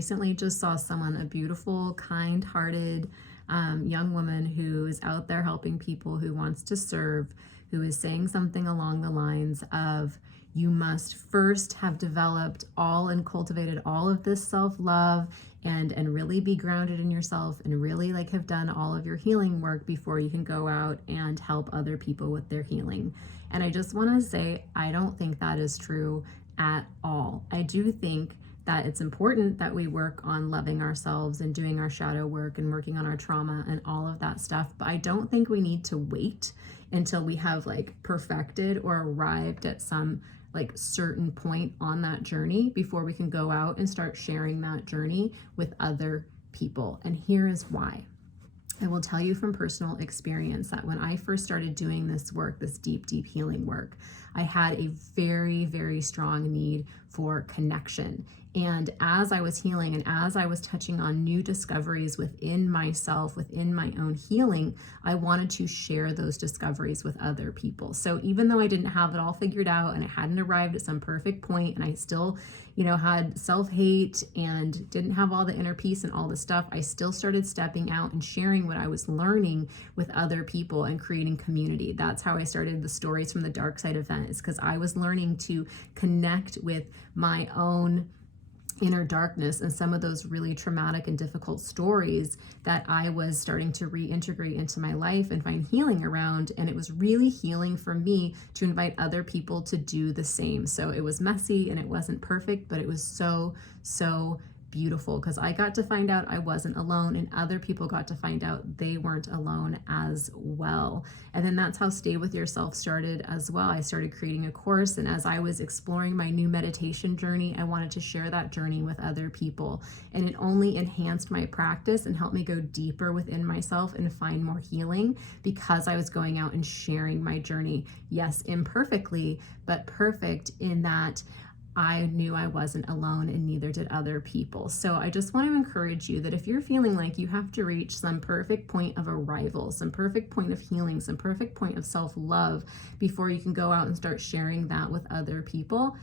recently just saw someone, a beautiful, kind-hearted young woman who is out there helping people, who wants to serve, who is saying something along the lines of, you must first have developed all and cultivated all of this self-love and really be grounded in yourself and really like have done all of your healing work before you can go out and help other people with their healing. And I just want to say, I don't think that is true at all. I do think that it's important that we work on loving ourselves and doing our shadow work and working on our trauma and all of that stuff. But I don't think we need to wait until we have like perfected or arrived at some like certain point on that journey before we can go out and start sharing that journey with other people. And here is why. I will tell you from personal experience that when I first started doing this work, this deep, deep healing work, I had a very, very strong need for connection. And as I was healing and as I was touching on new discoveries within myself, within my own healing, I wanted to share those discoveries with other people. So even though I didn't have it all figured out and I hadn't arrived at some perfect point and I still, had self-hate and didn't have all the inner peace and all the stuff, I still started stepping out and sharing what I was learning with other people and creating community. That's how I started the Stories from the Dark Side event, is because I was learning to connect with my own inner darkness and some of those really traumatic and difficult stories that I was starting to reintegrate into my life and find healing around. And it was really healing for me to invite other people to do the same. So it was messy and it wasn't perfect, but it was so, so beautiful because I got to find out I wasn't alone and other people got to find out they weren't alone as well. And then that's how Stay With Yourself started as well. I started creating a course, and as I was exploring my new meditation journey, I wanted to share that journey with other people. And it only enhanced my practice and helped me go deeper within myself and find more healing because I was going out and sharing my journey. Yes, imperfectly, but perfect in that I knew I wasn't alone and neither did other people. So I just want to encourage you that if you're feeling like you have to reach some perfect point of arrival, some perfect point of healing, some perfect point of self-love before you can go out and start sharing that with other people,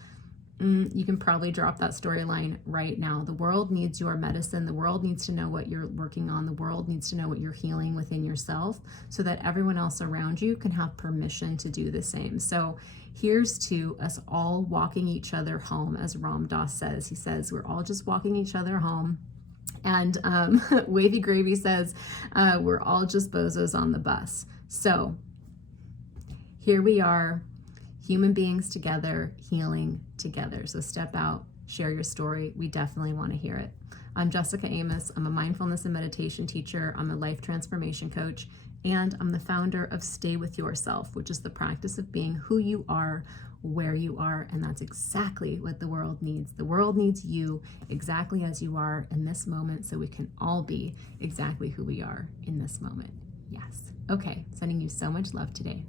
you can probably drop that storyline right now. The world needs your medicine. The world needs to know what you're working on. The world needs to know what you're healing within yourself so that everyone else around you can have permission to do the same. So here's to us all walking each other home, as Ram Dass says. He says, we're all just walking each other home. And Wavy Gravy says, we're all just bozos on the bus. So here we are, human beings together, healing together. So step out, share your story. We definitely want to hear it. I'm Jessica Amos. I'm a mindfulness and meditation teacher. I'm a life transformation coach, and I'm the founder of Stay With Yourself, which is the practice of being who you are, where you are, and that's exactly what the world needs. The world needs you exactly as you are in this moment so we can all be exactly who we are in this moment. Yes. Okay, sending you so much love today.